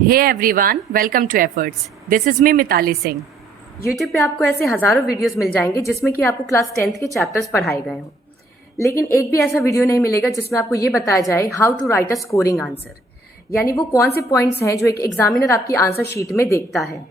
Hey everyone, welcome to efforts. This is me Mitali Singh. YouTube पे आपको ऐसे हजारों वीडियोस मिल जाएंगे जिसमें कि आपको क्लास 10th के चैप्टर्स पढ़ाए गए हों, लेकिन एक भी ऐसा वीडियो नहीं मिलेगा जिसमें आपको ये बताया जाए how to write a scoring answer, यानी वो कौन से पॉइंट्स हैं जो एक एग्जामिनर आपकी आंसर शीट में देखता है।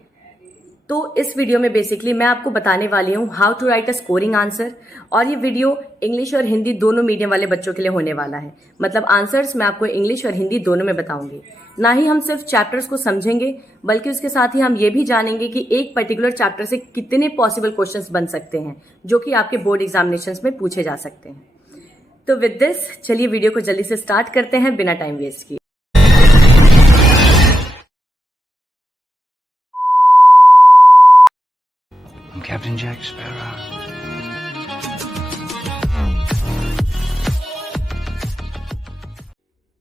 तो इस वीडियो में बेसिकली मैं आपको बताने वाली हूँ how to write a scoring answer, और ये वीडियो इंग्लिश और हिंदी दोनों मीडियम वाले बच्चों के लिए होने वाला है। मतलब आंसर्स मैं आपको इंग्लिश और हिंदी दोनों में बताऊंगी। ना ही हम सिर्फ चैप्टर्स को समझेंगे, बल्कि उसके साथ ही हम ये भी जानेंगे कि एक पर्टिकुलर चैप्टर से कितने पॉसिबल क्वेश्चंस बन सकते हैं जो कि आपके बोर्ड एग्जामिनेशंस में पूछे जा सकते हैं। तो विद दिस चलिए वीडियो को जल्दी से स्टार्ट करते हैं बिना टाइम वेस्ट किए। I'm Captain Jack Sparrow.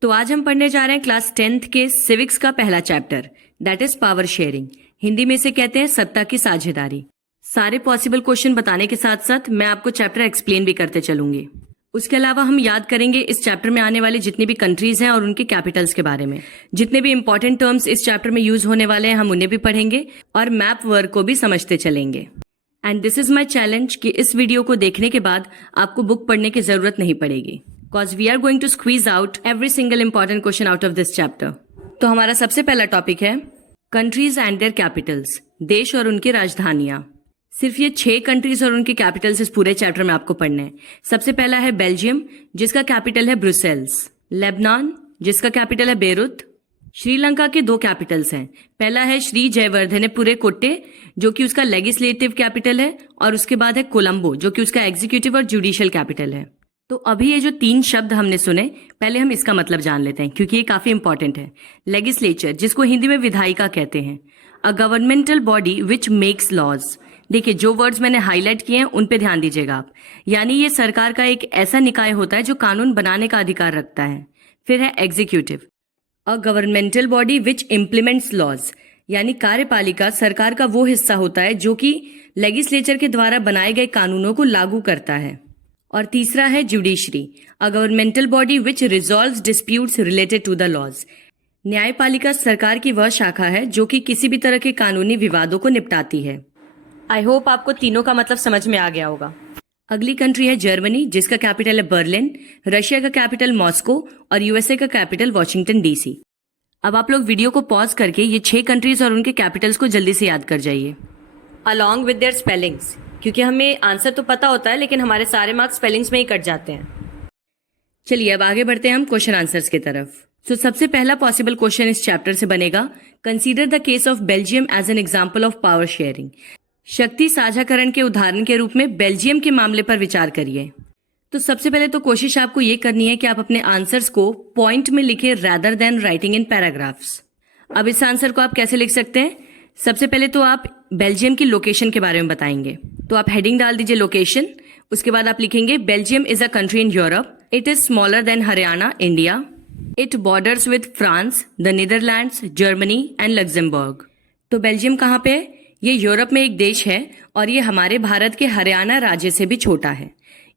तो आज हम पढ़ने जा रहे हैं क्लास 10th के सिविक्स का पहला chapter, that is power sharing. Hindi में से कहते हैं सत्ता की साझेदारी। सारे पॉसिबल क्वेश्चन बताने के साथ साथ मैं आपको चैप्टर एक्सप्लेन भी करते चलूंगी। उसके अलावा हम याद करेंगे इस चैप्टर में आने वाले जितनी भी कंट्रीज हैं और उनके कैपिटल्स के बारे में। जितने भी इंपॉर्टेंट टर्म्स इस चैप्टर में यूज होने वाले हैं हम उन्हें भी पढ़ेंगे और मैप वर्क को भी समझते चलेंगे। And this is my challenge कि इस वीडियो को देखने के बाद आपको बुक पढ़ने की जरूरत नहीं पड़ेगी, cause we are going to squeeze out every single important question out of this chapter। तो हमारा सबसे पहला टॉपिक है कंट्रीज एंड देयर कैपिटल्स, देश और उनकी राजधानियां। सिर्फ ये 6 कंट्रीज और उनके कैपिटल्स इस पूरे चैप्टर में आपको पढ़ने हैं। सबसे पहला है बेल्जियम, जिसका कैपिटल है ब्रुसेल्स। लेबनान, जिसका कैपिटल है बेरुत। श्रीलंका के 2 कैपिटल्स हैं। पहला है श्री जयवर्धनेपुरे कोट्टे, जो कि उसका लेजिस्लेटिव कैपिटल है, और उसके बाद है कोलंबो, जो कि उसका एग्जीक्यूटिव और जुडिशियल कैपिटल है। तो अभी ये जो 3 शब्द हमने सुने, पहले हम इसका मतलब जान लेते हैं क्योंकि ये काफी इंपॉर्टेंट है। लेजिस्लेचर, जिसको हिंदी में विधायिका कहते हैं। A governmental body which makes laws. देखिए, जो वर्ड्स मैंने हाईलाइट किए हैं उन पे ध्यान दीजिएगा आप। यानी ये सरकार का एक ऐसा निकाय होता है जो कानून बनाने का अधिकार रखता है। फिर है executive, a governmental body which implements laws, यानी कार्यपालिका सरकार का वो हिस्सा होता है जो कि लेजिस्लेचर के द्वारा बनाए गए कानूनों को लागू करता है। और तीसरा है judiciary, a governmental body which resolves disputes related to the laws. न्यायपालिका सरकार की वह शाखा है जो कि किसी भी तरह के कानूनी विवादों को निपटाती है। आई होप आपको तीनों का मतलब समझ में आ गया होगा। अगली कंट्री है जर्मनी, जिसका कैपिटल है बर्लिन। रशिया का कैपिटल मॉस्को और यूएसए का कैपिटल वॉशिंगटन डीसी। अब आप लोग वीडियो को पॉज करके ये 6 कंट्रीज और उनके कैपिटल्स को जल्दी से याद कर जाइए, अलॉन्ग विद देयर स्पेलिंग्स, क्योंकि हमें आंसर तो पता होता है लेकिन हमारे सारे मार्क्स स्पेलिंग्स में ही कट जाते हैं। चलिए अब आगे बढ़ते हैं हम क्वेश्चन आंसर्स की तरफ। तो सबसे पहला पॉसिबल क्वेश्चन इस चैप्टर से बनेगा, consider the case of Belgium as an example of power sharing. शक्ति साझाकरण के उदाहरण के रूप में बेल्जियम के मामले पर विचार करिए। तो सबसे पहले तो कोशिश आपको ये करनी है कि आप अपने आंसर्स को पॉइंट में लिखे rather than writing in paragraphs. अब इस आंसर को आप कैसे लिख सकते हैं? सबसे पहले तो आप बेल्जियम की लोकेशन के बारे में बताएंगे, तो आप हेडिंग डाल दीजिए लोकेशन। उसके बाद आप लिखेंगे Belgium is a country in Europe, it is smaller than Haryana India, it borders with France, the Netherlands, Germany and Luxembourg. तो बेल्जियम कहाँ पे है? ये यूरोप में एक देश है और ये हमारे भारत के हरियाणा राज्य से भी छोटा है।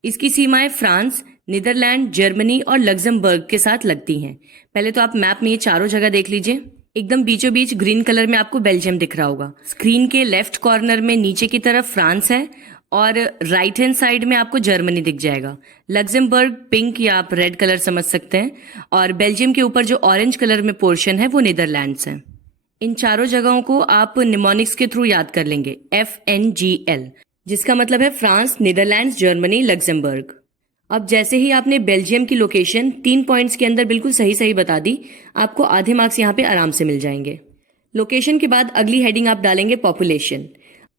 इसकी सीमाएं फ्रांस, नीदरलैंड, जर्मनी और लग्जमबर्ग के साथ लगती हैं। पहले तो आप मैप में ये चारों जगह देख लीजिए। एकदम बीचों बीच ग्रीन कलर में आपको बेल्जियम दिख रहा होगा। स्क्रीन के लेफ्ट कॉर्नर में नीचे की तरफ फ्रांस है और राइट हैंड साइड में आपको जर्मनी दिख जाएगा। लग्जमबर्ग पिंक या आप रेड कलर समझ सकते हैं, और बेल्जियम के ऊपर जो ऑरेंज कलर में पोर्शन है वो नीदरलैंड्स है। इन चारों जगहों को आप निमोनिक्स के थ्रू याद कर लेंगे, FNGL, जिसका मतलब है फ्रांस, नीदरलैंड्स, जर्मनी, लग्जमबर्ग। अब जैसे ही आपने बेल्जियम की लोकेशन 3 पॉइंट्स के अंदर बिल्कुल सही सही बता दी, आपको आधे मार्क्स यहाँ पे आराम से मिल जाएंगे। लोकेशन के बाद अगली हेडिंग आप डालेंगे पॉपुलेशन,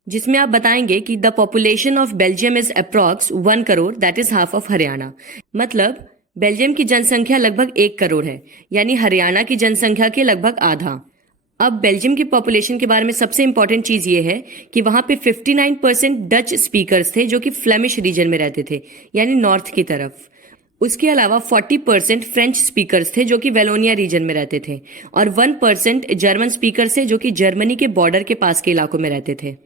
जिसमें आप बताएंगे कि the population of Belgium is approx 1 crore, that is half of Haryana. मतलब बेल्जियम की जनसंख्या लगभग 1 करोड़ है, यानी हरियाणा की जनसंख्या के लगभग आधा। अब बेल्जियम की पॉपुलेशन के बारे में सबसे इंपॉर्टेंट चीज ये है कि वहां पे 59% डच स्पीकर्स थे जो कि फ्लेमिश रीजन में रहते थे, यानी नॉर्थ की तरफ। उसके अलावा 40% फ्रेंच स्पीकर्स थे जो कि वेलोनिया रीजन में रहते थे, और 1% जर्मन स्पीकर्स थे जो कि जर्मनी के बॉर्डर के पास के इलाकों में रहते थे।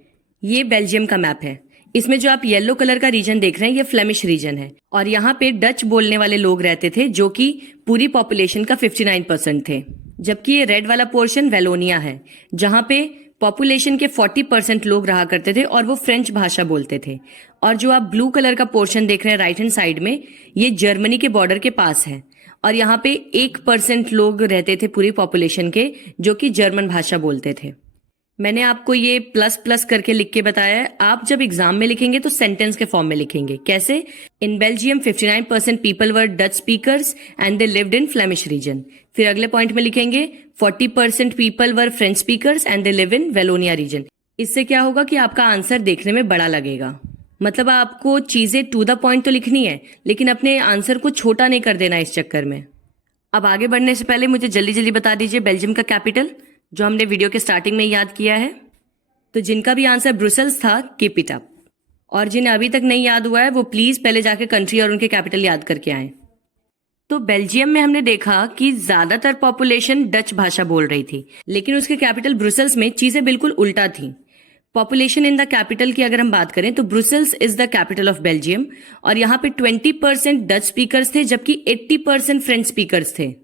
ये बेल्जियम का मैप है। इसमें जो आप येलो कलर का रीजन देख रहे हैं ये फ्लेमिश रीजन है, और यहाँ पे डच बोलने वाले लोग रहते थे जो कि पूरी पॉपुलेशन का 59% थे। जबकि ये रेड वाला पोर्शन वेलोनिया है, जहां पे पॉपुलेशन के 40% लोग रहा करते थे और वो फ्रेंच भाषा बोलते थे। और जो आप ब्लू कलर का पोर्शन देख रहे हैं राइट हैंड साइड में, ये जर्मनी के बॉर्डर के पास है और यहाँ पे 1% लोग रहते थे पूरी पॉपुलेशन के जो कि जर्मन भाषा बोलते थे। मैंने आपको ये प्लस प्लस करके लिख के बताया है। आप जब एग्जाम में लिखेंगे तो सेंटेंस के फॉर्म में लिखेंगे। कैसे? In Belgium 59% people were Dutch speakers and they lived in Flemish region. फिर अगले पॉइंट में लिखेंगे 40% people were French speakers and they live in Wallonia region. इससे क्या होगा कि आपका आंसर देखने में बड़ा लगेगा। मतलब आपको चीजें टू द पॉइंट तो लिखनी है, लेकिन अपने आंसर को छोटा नहीं कर देना इस चक्कर में। अब आगे बढ़ने से पहले मुझे जल्दी जल्दी बता दीजिए बेल्जियम का कैपिटल, जो हमने वीडियो के स्टार्टिंग में याद किया है। तो जिनका भी आंसर ब्रुसेल्स था, कीप इट अप। और जिन्हें अभी तक नहीं याद हुआ है वो प्लीज पहले जाके कंट्री और उनके कैपिटल याद करके आए। तो बेल्जियम में हमने देखा कि ज्यादातर पॉपुलेशन डच भाषा बोल रही थी, लेकिन उसके कैपिटल ब्रुसेल्स में चीजें बिल्कुल उल्टा थी। पॉपुलेशन इन द कैपिटल की अगर हम बात करें तो Brussels is the capital of Belgium और यहाँ पे 20% डच स्पीकर्स थे जबकि 80% फ्रेंच स्पीकर्स थे।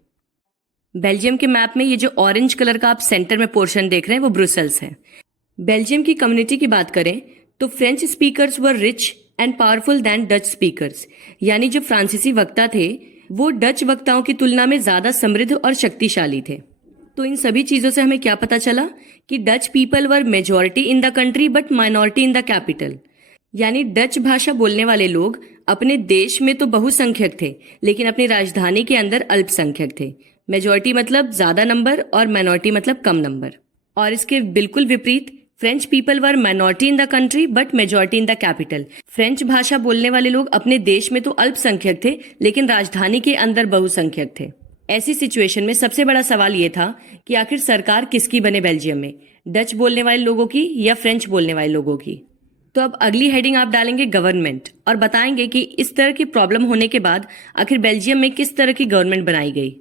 बेल्जियम के मैप में ये जो ऑरेंज कलर का आप सेंटर में पोर्शन देख रहे हैं वो ब्रुसेल्स है। बेल्जियम की कम्युनिटी की बात करें तो French speakers were rich and powerful then Dutch speakers, यानी जो फ्रांसीसी वक्ता थे वो डच वक्ताओं की तुलना में ज्यादा समृद्ध और शक्तिशाली थे। तो इन सभी चीजों से हमें क्या पता चला कि Dutch people were majority in the country but minority in the capital, यानी डच भाषा बोलने वाले लोग अपने देश में तो बहुसंख्यक थे लेकिन अपनी राजधानी के अंदर अल्पसंख्यक थे। मेजॉरिटी मतलब ज्यादा नंबर और माइनॉरिटी मतलब कम नंबर। और इसके बिल्कुल विपरीत French people were minority in the country but majority in the capital. French भाषा बोलने वाले लोग अपने देश में तो अल्पसंख्यक थे लेकिन राजधानी के अंदर बहुसंख्यक थे। ऐसी सिचुएशन में सबसे बड़ा सवाल ये था कि आखिर सरकार किसकी बने बेल्जियम में, डच बोलने वाले लोगों की या फ्रेंच बोलने वाले लोगों की। तो अब अगली हेडिंग आप डालेंगे गवर्नमेंट और बताएंगे कि इस तरह की प्रॉब्लम होने के बाद आखिर बेल्जियम में किस तरह की गवर्नमेंट बनाई गई।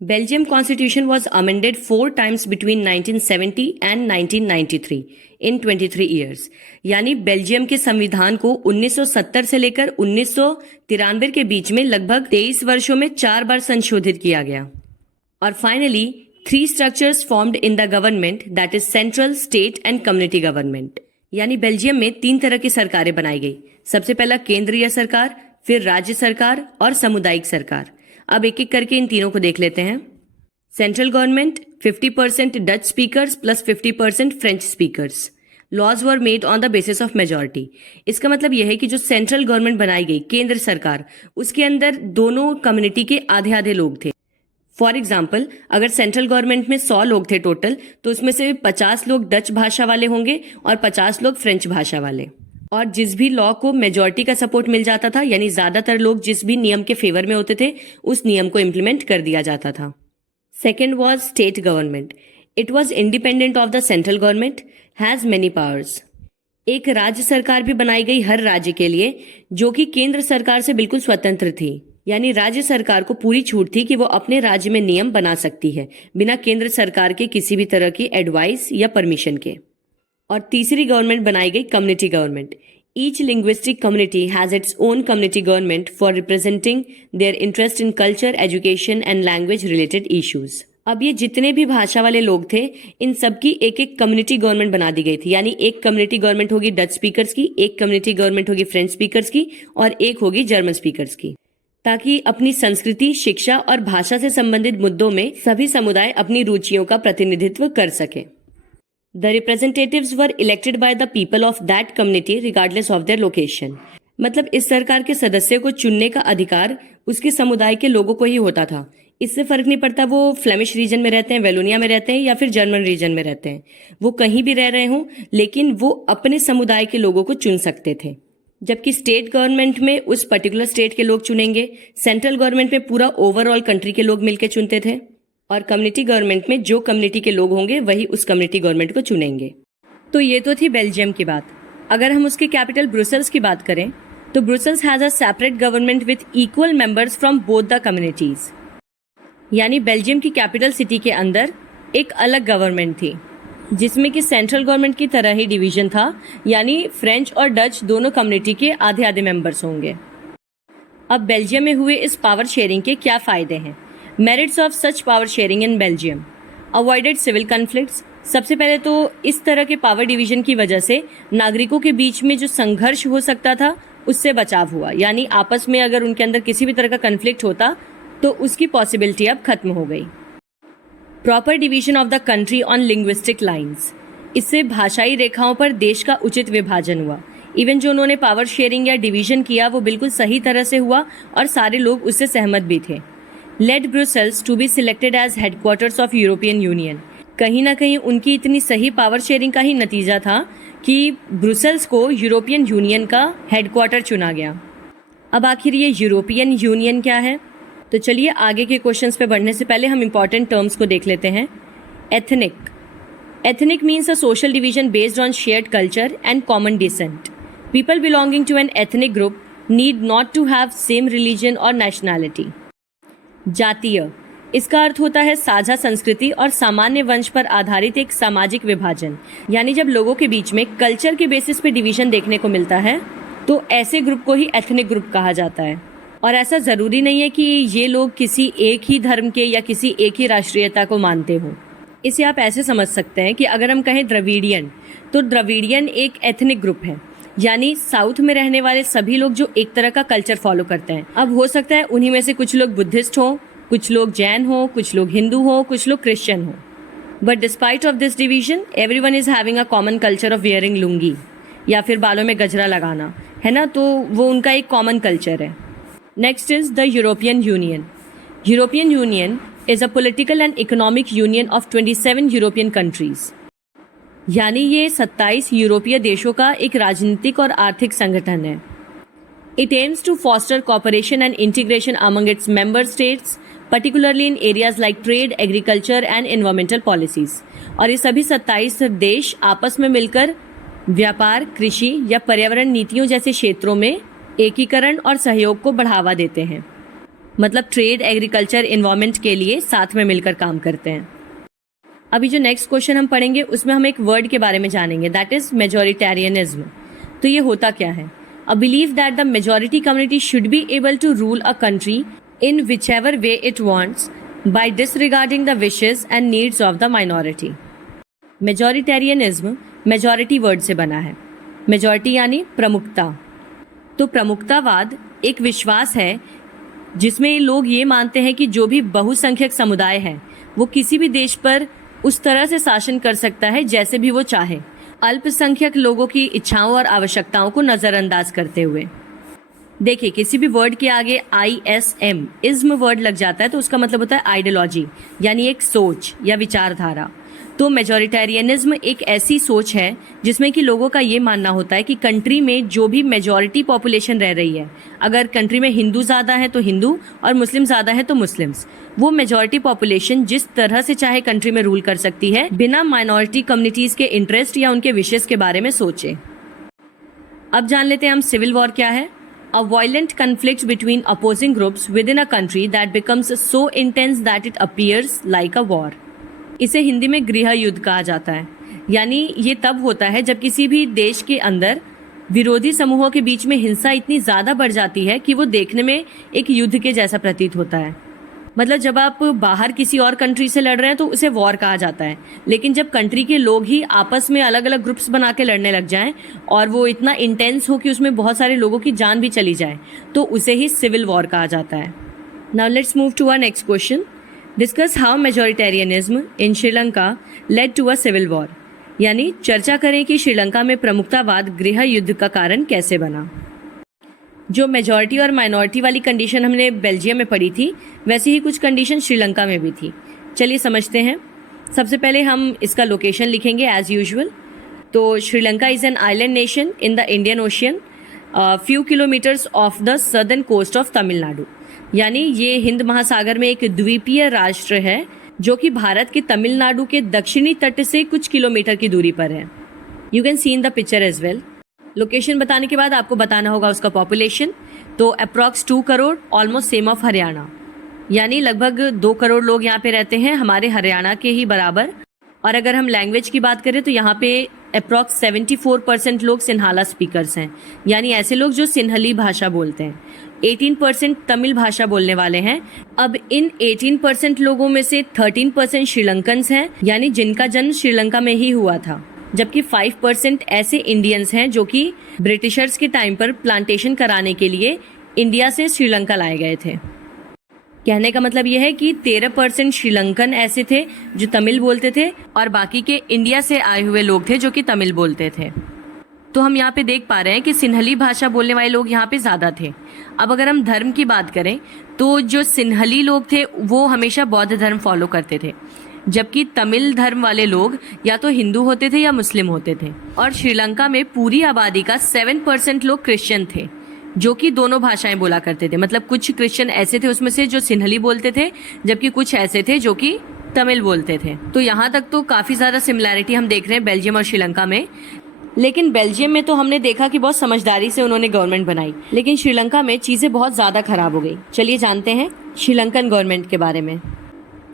Belgium constitution was amended 4 times between 1970 and 1993 in 23 years। यानी बेल्जियम के संविधान को 1970 से लेकर 1993 के बीच में लगभग 23 वर्षों में 4 बार संशोधित किया गया। और finally 3 structures formed in the government, that is central, state and community government। यानी बेल्जियम में 3 तरह की सरकारें बनाई गई। सबसे पहला केंद्रीय सरकार, फिर राज्य सरकार और सामुदायिक सरकार। अब एक एक करके इन तीनों को देख लेते हैं। Central government 50% Dutch speakers plus 50% French speakers. Laws were made on the basis of majority. इसका मतलब यह है कि जो सेंट्रल गवर्नमेंट बनाई गई, केंद्र सरकार, उसके अंदर दोनों कम्युनिटी के आधे आधे लोग थे। फॉर एग्जाम्पल, अगर सेंट्रल गवर्नमेंट में 100 लोग थे टोटल, तो उसमें से 50 लोग डच भाषा वाले होंगे और 50 लोग फ्रेंच भाषा वाले। और जिस भी लॉ को मेजॉरिटी का सपोर्ट मिल जाता था, यानी ज्यादातर लोग जिस भी नियम के फेवर में होते थे, उस नियम को इम्प्लीमेंट कर दिया जाता था। Second was state government. It was independent of the central government, has many powers. एक राज्य सरकार भी बनाई गई हर राज्य के लिए, जो कि केंद्र सरकार से बिल्कुल स्वतंत्र थी। यानी राज्य सरकार को पूरी छूट थी कि वो अपने राज्य में नियम बना सकती है बिना केंद्र सरकार के किसी भी तरह की एडवाइस या परमिशन के। और तीसरी गवर्नमेंट बनाई गई community government. Each linguistic community has its own community government for representing their interest in culture, education and language related issues. अब ये जितने भी भाषा वाले लोग थे, इन सबकी एक एक कम्युनिटी गवर्नमेंट बना दी गई थी। यानी एक कम्युनिटी गवर्नमेंट होगी डच स्पीकर्स की, एक कम्युनिटी गवर्नमेंट होगी फ्रेंच स्पीकर्स की और एक होगी जर्मन स्पीकर्स की, ताकि अपनी संस्कृति, शिक्षा और भाषा से संबंधित मुद्दों में सभी समुदाय अपनी रुचियों का प्रतिनिधित्व कर सके। The representatives were elected by the people of that community regardless of their location। मतलब इस सरकार के सदस्य को चुनने का अधिकार उसके समुदाय के लोगों को ही होता था। इससे फर्क नहीं पड़ता वो फ्लेमिश रीजन में रहते हैं, वेलोनिया में रहते हैं या फिर जर्मन रीजन में रहते हैं, वो कहीं भी रह रहे हों, लेकिन वो अपने समुदाय के लोगों को चुन सकते थे। जबकि स्टेट गवर्नमेंट में उस पर्टिकुलर स्टेट के लोग चुनेंगे, सेंट्रल गवर्नमेंट में पूरा ओवरऑल कंट्री के लोग मिलकर चुनते थे, और कम्युनिटी गवर्नमेंट में जो कम्युनिटी के लोग होंगे वही उस कम्युनिटी गवर्नमेंट को चुनेंगे। तो ये तो थी बेल्जियम की बात। अगर हम उसके कैपिटल ब्रुसेल्स की बात करें तो Brussels has a separate government with equal members from both the communities. यानी बेल्जियम की कैपिटल सिटी के अंदर एक अलग गवर्नमेंट थी जिसमें कि सेंट्रल गवर्नमेंट की तरह ही डिवीजन था, यानी फ्रेंच और डच दोनों कम्युनिटी के आधे आधे मेंबर्स होंगे। अब बेल्जियम में हुए इस पावर शेयरिंग के क्या फायदे हैं? Merits of such power sharing in Belgium, avoided civil conflicts. सबसे पहले तो इस तरह के पावर डिवीजन की वजह से नागरिकों के बीच में जो संघर्ष हो सकता था उससे बचाव हुआ, यानी आपस में अगर उनके अंदर किसी भी तरह का कन्फ्लिक्ट होता तो उसकी पॉसिबिलिटी अब खत्म हो गई। Proper division of the country on linguistic lines, इससे भाषाई रेखाओं पर देश का उचित विभाजन हुआ। इवन जो उन्होंने पावर शेयरिंग या डिवीजन किया वो बिल्कुल सही तरह से हुआ और सारे लोग उससे सहमत भी थे। Led Brussels to be selected as headquarters of European Union, कहीं ना कहीं उनकी इतनी सही पावर शेयरिंग का ही नतीजा था कि ब्रुसेल्स को यूरोपियन यूनियन का हेडक्वार्टर चुना गया। अब आखिर ये यूरोपियन यूनियन क्या है? तो चलिए आगे के क्वेश्चंस पे बढ़ने से पहले हम इंपॉर्टेंट टर्म्स को देख लेते हैं। Ethnic, ethnic means a social division based on shared culture and common descent. People belonging to an ethnic group need not to have same religion और नेशनैलिटी। जातीय, इसका अर्थ होता है साझा संस्कृति और सामान्य वंश पर आधारित एक सामाजिक विभाजन, यानी जब लोगों के बीच में कल्चर के बेसिस पे डिवीजन देखने को मिलता है तो ऐसे ग्रुप को ही एथनिक ग्रुप कहा जाता है। और ऐसा ज़रूरी नहीं है कि ये लोग किसी एक ही धर्म के या किसी एक ही राष्ट्रीयता को मानते हों। इसे आप ऐसे समझ सकते हैं कि अगर हम कहें द्रविडियन, तो द्रविडियन एक एथनिक ग्रुप है, यानी साउथ में रहने वाले सभी लोग जो एक तरह का कल्चर फॉलो करते हैं। अब हो सकता है उन्हीं में से कुछ लोग बुद्धिस्ट हों, कुछ लोग जैन हों, कुछ लोग हिंदू हों, कुछ लोग क्रिश्चियन हों। But despite of this division everyone is having a common culture of wearing lungi, या फिर बालों में गजरा लगाना, है ना, तो वो उनका एक कॉमन कल्चर है। Next is the European union. European union is a political and economic union of 27 European countries, यानी ये 27 यूरोपीय देशों का एक राजनीतिक और आर्थिक संगठन है। It aims to foster cooperation and integration among its member states, particularly in areas like trade, agriculture and environmental policies. और ये सभी 27 देश आपस में मिलकर व्यापार, कृषि या पर्यावरण नीतियों जैसे क्षेत्रों में एकीकरण और सहयोग को बढ़ावा देते हैं। मतलब ट्रेड, एग्रीकल्चर, एनवायरनमेंट के लिए साथ में मिलकर काम करते हैं। अभी जो नेक्स्ट क्वेश्चन हम पढ़ेंगे उसमें हम एक वर्ड के बारे में जानेंगे, दैट इज मेजोरिटेरियनिज्म। तो ये होता क्या है? A belief that the majority community should be able to rule a country in whichever way it wants by disregarding the wishes and needs of the minority. Majoritarianism majority word से बना है। Majority यानी प्रमुखता। तो प्रमुखतावाद एक विश्वास है जिसमें लोग ये मानते हैं कि जो भी बहुसंख्यक समुदाय है वो किसी भी देश पर उस तरह से शासन कर सकता है जैसे भी वो चाहे, अल्पसंख्यक लोगों की इच्छाओं और आवश्यकताओं को नजरअंदाज करते हुए। देखिए, किसी भी वर्ड के आगे ISM इज्म वर्ड लग जाता है तो उसका मतलब होता है आइडियोलॉजी, यानी एक सोच या विचारधारा। तो मेजोरिटेरियनिज्म एक ऐसी सोच है जिसमें कि लोगों का ये मानना होता है कि कंट्री में जो भी मेजॉरिटी पॉपुलेशन रह रही है, अगर कंट्री में हिंदू ज़्यादा है तो हिंदू और मुस्लिम ज़्यादा है तो मुस्लिम्स, वो मेजॉरिटी पॉपुलेशन जिस तरह से चाहे कंट्री में रूल कर सकती है बिना माइनॉरिटी कम्युनिटीज़ के इंटरेस्ट या उनके विशेष के बारे में सोचे। अब जान लेते हैं हम सिविल वॉर क्या है। A violent conflict between opposing groups within a country that becomes so intense that it appears like a war. इसे हिंदी में गृह युद्ध कहा जाता है, यानी ये तब होता है जब किसी भी देश के अंदर विरोधी समूहों के बीच में हिंसा इतनी ज़्यादा बढ़ जाती है कि वो देखने में एक युद्ध के जैसा प्रतीत होता है। मतलब जब आप बाहर किसी और कंट्री से लड़ रहे हैं तो उसे वॉर कहा जाता है, लेकिन जब कंट्री के लोग ही आपस में अलग अलग ग्रुप्स बना के लड़ने लग जाएं और वो इतना इंटेंस हो कि उसमें बहुत सारे लोगों की जान भी चली जाए तो उसे ही सिविल वॉर कहा जाता है। Now let's move to our next question. Discuss how majoritarianism in Sri Lanka led to a civil war, यानी चर्चा करें कि श्रीलंका में प्रमुखतावाद गृह युद्ध का कारण कैसे बना। जो मेजॉरिटी और माइनॉरिटी वाली कंडीशन हमने बेल्जियम में पढ़ी थी वैसी ही कुछ कंडीशन श्रीलंका में भी थी। चलिए समझते हैं। सबसे पहले हम इसका लोकेशन लिखेंगे एज यूजुअल। तो Sri Lanka is an island nation in the Indian Ocean, few kilometres off the southern coast of Tamil Nadu, यानी ये हिंद महासागर में एक द्वीपीय राष्ट्र है जो कि भारत के तमिलनाडु के दक्षिणी तट से कुछ किलोमीटर की दूरी पर है। You can see in the picture as well. Location बताने के बाद आपको बताना होगा उसका पॉपुलेशन। तो approx 2 crore, almost same of Haryana, यानी लगभग 2 करोड़ लोग यहाँ पे रहते हैं, हमारे हरियाणा के ही बराबर। और अगर हम लैंग्वेज की बात करें तो यहाँ पे अप्रॉक्स 74% लोग सिन्हाला स्पीकर्स हैं, यानी ऐसे लोग जो सिन्हली भाषा बोलते हैं। 18% तमिल भाषा बोलने वाले हैं। अब इन 18% लोगों में से 13% श्रीलंकन्स हैं, यानी जिनका जन्म श्रीलंका में ही हुआ था, जबकि 5% ऐसे इंडियंस हैं जो कि ब्रिटिशर्स के टाइम पर प्लांटेशन कराने के लिए इंडिया से श्रीलंका लाए गए थे। कहने का मतलब यह है कि 13% श्रीलंकन ऐसे थे जो तमिल बोलते थे और बाकी के इंडिया से आए हुए लोग थे जो कि तमिल बोलते थे। तो हम यहाँ पे देख पा रहे हैं कि सिन्हली भाषा बोलने वाले लोग यहाँ पे ज़्यादा थे। अब अगर हम धर्म की बात करें तो जो सिन्हली लोग थे वो हमेशा बौद्ध धर्म फॉलो करते थे, जबकि तमिल धर्म वाले लोग या तो हिंदू होते थे या मुस्लिम होते थे। और श्रीलंका में पूरी आबादी का 7% लोग क्रिश्चियन थे जो कि दोनों भाषाएं बोला करते थे। मतलब कुछ क्रिश्चियन ऐसे थे उसमें से जो सिन्हली बोलते थे, जबकि कुछ ऐसे थे जो कि तमिल बोलते थे। तो यहाँ तक तो काफ़ी ज़्यादा सिमिलैरिटी हम देख रहे हैं बेल्जियम और श्रीलंका में। लेकिन बेल्जियम में तो हमने देखा कि बहुत समझदारी से उन्होंने गवर्नमेंट बनाई, लेकिन श्रीलंका में चीज़ें बहुत ज़्यादा खराब हो गई। चलिए जानते हैं श्रीलंकन गवर्नमेंट के बारे में।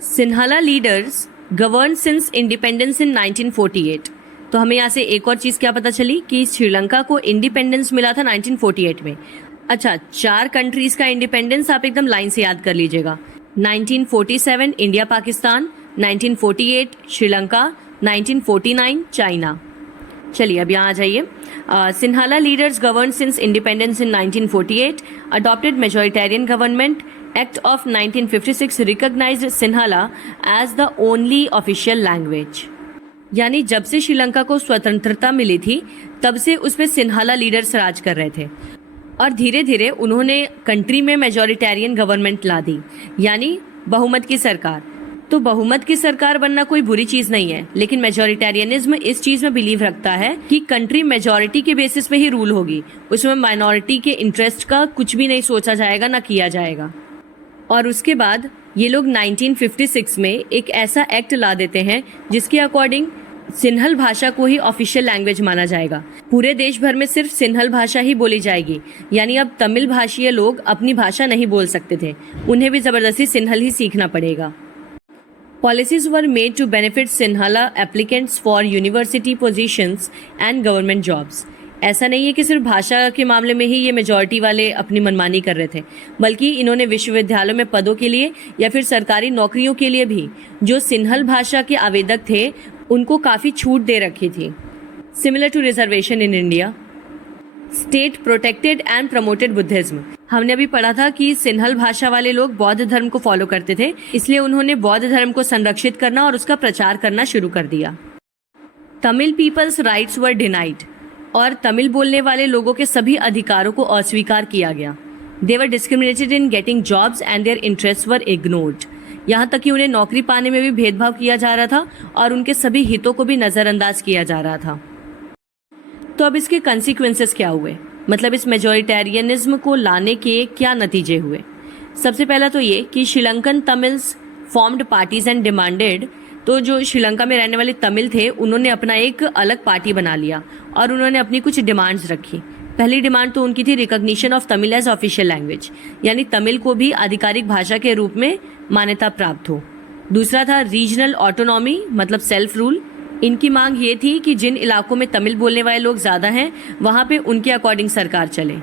Sinhala leaders govern since independence in 1948। तो हमें यहाँ से एक और चीज़ क्या पता चली कि श्रीलंका को इंडिपेंडेंस मिला था 1948 में। अच्छा, 4 कंट्रीज़ का इंडिपेंडेंस आप एकदम लाइन से याद कर लीजिएगा। 1947 इंडिया पाकिस्तान, 1948 श्रीलंका, 1949 चाइना। चलिए अब यहाँ आ जाइए। Sinhala leaders govern since independence in 1948, adopted majoritarian government act of 1956 recognised Sinhala as the only official language. यानी जब से श्रीलंका को स्वतंत्रता मिली थी तब से उस पर सिन्हाला लीडर्स राज कर रहे थे और धीरे धीरे उन्होंने कंट्री में मेजॉरिटेरियन गवर्नमेंट ला दी, यानी बहुमत की सरकार। तो बहुमत की सरकार बनना कोई बुरी चीज नहीं है, लेकिन मेजॉरिटेरियनिज्म इस चीज में बिलीव रखता है कि कंट्री मेजॉरिटी के बेसिस पे ही रूल होगी, उसमें माइनॉरिटी के इंटरेस्ट का कुछ भी नहीं सोचा जाएगा ना किया जाएगा। और उसके बाद ये लोग 1956 में एक ऐसा एक्ट ला देते हैं जिसके अकॉर्डिंग सिन्हल भाषा को ही ऑफिशियल लैंग्वेज माना जाएगा। पूरे देश भर में सिर्फ सिन्हल भाषा ही बोली जाएगी, यानी अब तमिल भाषीय लोग अपनी भाषा नहीं बोल सकते थे, उन्हें भी जबरदस्ती सिन्हल ही सीखना पड़ेगा। Policies were made to benefit Sinhala applicants for university positions and government jobs. ऐसा नहीं है कि सिर्फ भाषा के मामले में ही ये मेजॉरिटी वाले अपनी मनमानी कर रहे थे, बल्कि इन्होंने विश्वविद्यालयों में पदों के लिए या फिर सरकारी नौकरियों के लिए भी जो सिन्हल भाषा के आवेदक थे उनको काफ़ी छूट दे रखी थी। Similar to reservation in India. State protected and promoted Buddhism. हमने अभी पढ़ा था कि सिन्हल भाषा वाले लोग बौद्ध धर्म को फॉलो करते थे, इसलिए उन्होंने बौद्ध धर्म को संरक्षित करना और उसका प्रचार करना शुरू कर दिया। तमिल पीपल्स राइट्स वर डिनाइड। और तमिल बोलने वाले लोगों के सभी अधिकारों को अस्वीकार किया गया। They were discriminated in getting jobs and their interest were ignored. यहाँ तक कि उन्हें नौकरी पाने में भी भेदभाव किया जा रहा था और उनके सभी हितों को भी नज़रअंदाज किया जा रहा था। तो अब इसके कंसिक्वेंसेस क्या हुए, मतलब इस मेजॉरिटेरियनिज्म को लाने के क्या नतीजे हुए। सबसे पहला तो ये कि Sri Lankan Tamils formed parties and demanded. तो जो श्रीलंका में रहने वाले तमिल थे उन्होंने अपना एक अलग पार्टी बना लिया और उन्होंने अपनी कुछ डिमांड्स रखी। पहली डिमांड तो उनकी थी recognition of Tamil as official language, यानी तमिल को भी आधिकारिक भाषा के रूप में मान्यता प्राप्त हो। दूसरा था रीजनल ऑटोनॉमी, मतलब सेल्फ रूल। इनकी मांग ये थी कि जिन इलाकों में तमिल बोलने वाले लोग ज़्यादा हैं वहाँ पे उनके अकॉर्डिंग सरकार चले।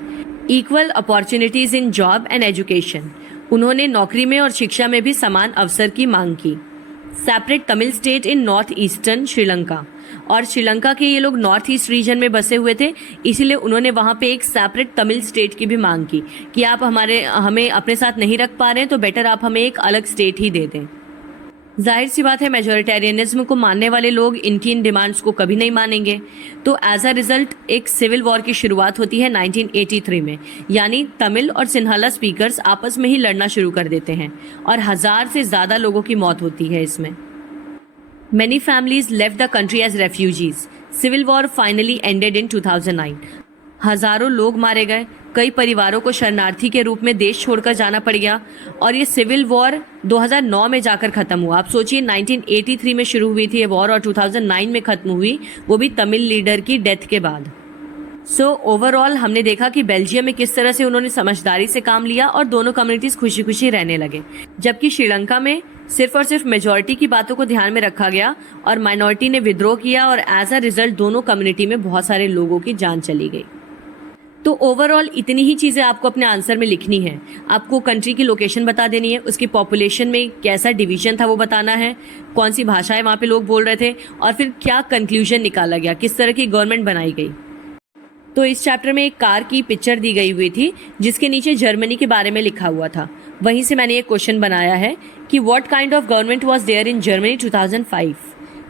Equal opportunities in job and education. उन्होंने नौकरी में और शिक्षा में भी समान अवसर की मांग की। Separate Tamil state in north eastern Sri Lanka. और श्रीलंका के ये लोग नॉर्थ ईस्ट रीजन में बसे हुए थे, इसीलिए उन्होंने वहाँ पे एक सेपरेट तमिल स्टेट की भी मांग की कि आप हमें अपने साथ नहीं रख पा रहे हैं तो बेटर आप हमें एक अलग स्टेट ही दे दें। जाहिर सी बात है मेजॉरिटेरियनिज्म को मानने वाले लोग इनकी इन डिमांड्स को कभी नहीं मानेंगे। तो एज अ रिजल्ट एक सिविल वॉर की शुरुआत होती है 1983 में, यानी तमिल और सिन्हाला स्पीकर्स आपस में ही लड़ना शुरू कर देते हैं और 1000 से ज़्यादा लोगों की मौत होती है इसमें। Many families left the country as refugees. Civil war finally ended in 2009. हजारों लोग मारे गए, कई परिवारों को शरणार्थी के रूप में देश छोड़कर जाना पड़ गया और ये सिविल वॉर 2009 में जाकर खत्म हुआ। आप सोचिए 1983 में शुरू हुई थी ये वॉर और 2009 में खत्म हुई, वो भी तमिल लीडर की डेथ के बाद। सो ओवरऑल हमने देखा कि बेल्जियम में किस तरह से उन्होंने समझदारी से काम लिया और दोनों कम्युनिटीज खुशी खुशी रहने लगे, जबकि श्रीलंका में सिर्फ और सिर्फ मेजॉरिटी की बातों को ध्यान में रखा गया और माइनॉरिटी ने विद्रोह किया और एज अ रिजल्ट दोनों कम्युनिटी में बहुत सारे लोगों की जान चली गई। तो ओवरऑल इतनी ही चीज़ें आपको अपने आंसर में लिखनी है। आपको कंट्री की लोकेशन बता देनी है, उसकी पॉपुलेशन में कैसा डिवीजन था वो बताना है, कौन सी भाषाएं वहाँ पे लोग बोल रहे थे, और फिर क्या कंक्लूजन निकाला गया, किस तरह की गवर्नमेंट बनाई गई। तो इस चैप्टर में एक कार की पिक्चर दी गई हुई थी जिसके नीचे जर्मनी के बारे में लिखा हुआ था। वहीं से मैंने ये क्वेश्चन बनाया है कि what kind of government was there in Germany 2005।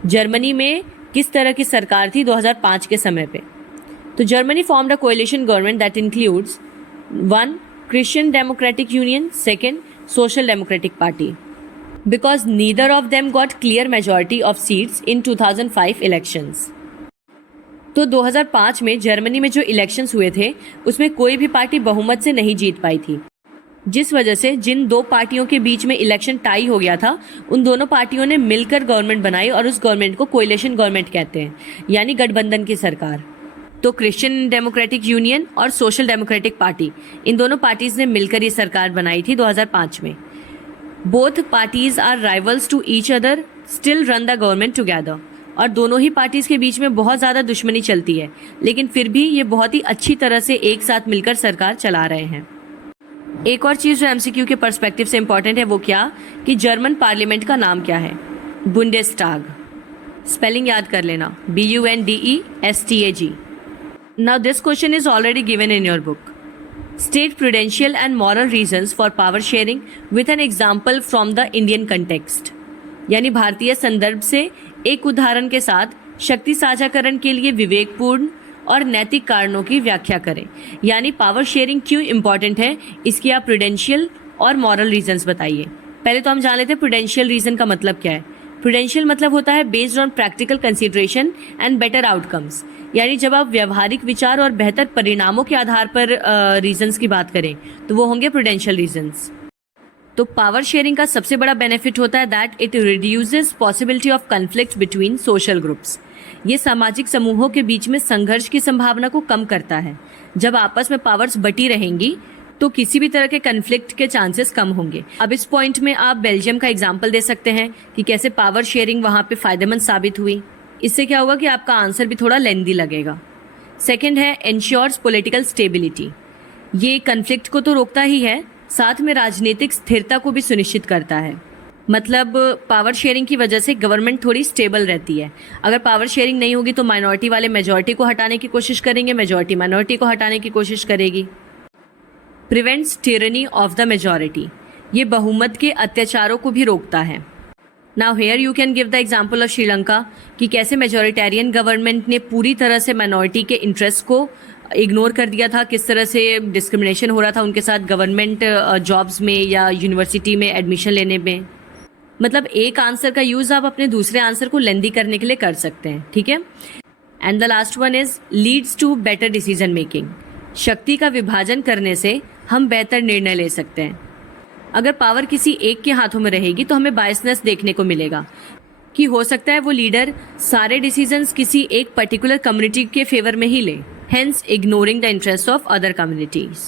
Germany में किस तरह की सरकार थी 2005 के समय पे। तो Germany formed a coalition government that includes 1. Christian democratic union, 2. Social democratic party. Because neither of them got clear majority of seats in 2005 elections. तो 2005 में जर्मनी में जो इलेक्शंस हुए थे उसमें कोई भी पार्टी बहुमत से नहीं जीत पाई थी, जिस वजह से जिन दो पार्टियों के बीच में इलेक्शन टाई हो गया था उन दोनों पार्टियों ने मिलकर गवर्नमेंट बनाई और उस गवर्नमेंट को कोएलिशन गवर्नमेंट कहते हैं, यानी गठबंधन की सरकार। तो क्रिश्चियन डेमोक्रेटिक यूनियन और सोशल डेमोक्रेटिक पार्टी, इन दोनों पार्टीज ने मिलकर ये सरकार बनाई थी 2005 में। Both parties are rivals to each other, still run the government together. और दोनों ही पार्टीज के बीच में बहुत ज़्यादा दुश्मनी चलती है, लेकिन फिर भी ये बहुत ही अच्छी तरह से एक साथ मिलकर सरकार चला रहे हैं। एक और चीज़ जो एमसीक्यू के पर्सपेक्टिव से इम्पॉर्टेंट है वो क्या, कि जर्मन पार्लियामेंट का नाम क्या है? बुंडेस्टाग। स्पेलिंग याद कर लेना, BUNDESTAG। Now this question is already given in your book. State prudential and moral reasons for power sharing with an example from the Indian context. यानी भारतीय संदर्भ से एक उदाहरण के साथ शक्ति साझाकरण के लिए विवेकपूर्ण और नैतिक कारणों की व्याख्या करें। यानी पावर शेयरिंग क्यों इम्पॉर्टेंट है, इसकी आप प्रूडेंशियल और मॉरल रीजंस बताइए। पहले तो हम जान लेते हैं प्रूडेंशियल रीजन का मतलब क्या है। प्रूडेंशियल मतलब होता है based on practical consideration and better outcomes, यानी जब आप व्यवहारिक विचार और बेहतर परिणामों के आधार पर रीजंस की बात करें तो वो होंगे प्रूडेंशियल रीजंस। तो पावर शेयरिंग का सबसे बड़ा बेनिफिट होता है that it reduces possibility of conflict between social groups. ये सामाजिक समूहों के बीच में संघर्ष की संभावना को कम करता है। जब आपस में पावर्स बटी रहेंगी तो किसी भी तरह के कन्फ्लिक्ट के चांसेस कम होंगे। अब इस पॉइंट में आप बेल्जियम का एग्जाम्पल दे सकते हैं कि कैसे पावर शेयरिंग वहाँ पे फायदेमंद साबित हुई। इससे क्या होगा कि आपका आंसर भी थोड़ा लेंदी लगेगा। सेकेंड है एंश्योर्स पॉलिटिकल स्टेबिलिटी। ये कन्फ्लिक्ट को तो रोकता ही है, साथ में राजनीतिक स्थिरता को भी सुनिश्चित करता है। मतलब पावर शेयरिंग की वजह से गवर्नमेंट थोड़ी स्टेबल रहती है। अगर पावर शेयरिंग नहीं होगी तो माइनॉरिटी वाले मेजॉरिटी को हटाने की कोशिश करेंगे, मेजॉरिटी माइनॉरिटी को हटाने की कोशिश करेगी। Prevents tyranny of the majority. ये बहुमत के अत्याचारों को भी रोकता है। Now here you can give the example of Sri Lanka कि कैसे मेजॉरिटेरियन गवर्नमेंट ने पूरी तरह से माइनॉरिटी के इंटरेस्ट को इग्नोर कर दिया था, किस तरह से डिस्क्रिमिनेशन हो रहा था उनके साथ गवर्नमेंट जॉब्स में या यूनिवर्सिटी में एडमिशन लेने में। मतलब एक आंसर का यूज आप अपने दूसरे आंसर को लेंदी करने के लिए कर सकते हैं, ठीक है। And the last one is leads to better decision making. शक्ति का विभाजन करने से हम बेहतर निर्णय ले सकते हैं। अगर पावर किसी एक के हाथों में रहेगी तो हमें बायसनेस देखने को मिलेगा कि हो सकता है वो लीडर सारे डिसीजंस किसी एक पर्टिकुलर कम्युनिटी के फेवर में ही ले, hence ignoring the interest of other communities.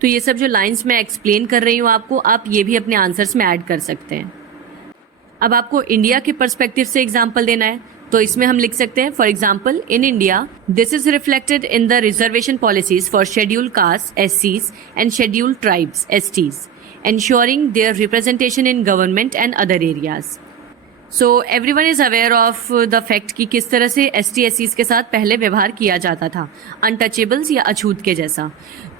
तो ये सब जो लाइंस मैं एक्सप्लेन कर रही हूँ आपको, आप ये भी अपने आंसर्स में ऐड कर सकते हैं। अब आपको इंडिया के पर्सपेक्टिव से एग्जाम्पल देना है तो इसमें हम लिख सकते हैं, for example in India this is reflected in the reservation policies for scheduled caste SCs and scheduled tribes STs, ensuring their representation in government and other areas. So everyone is aware of the fact कि किस तरह से ST SCs के साथ पहले व्यवहार किया जाता था, अनटचेबल्स या अछूत के जैसा।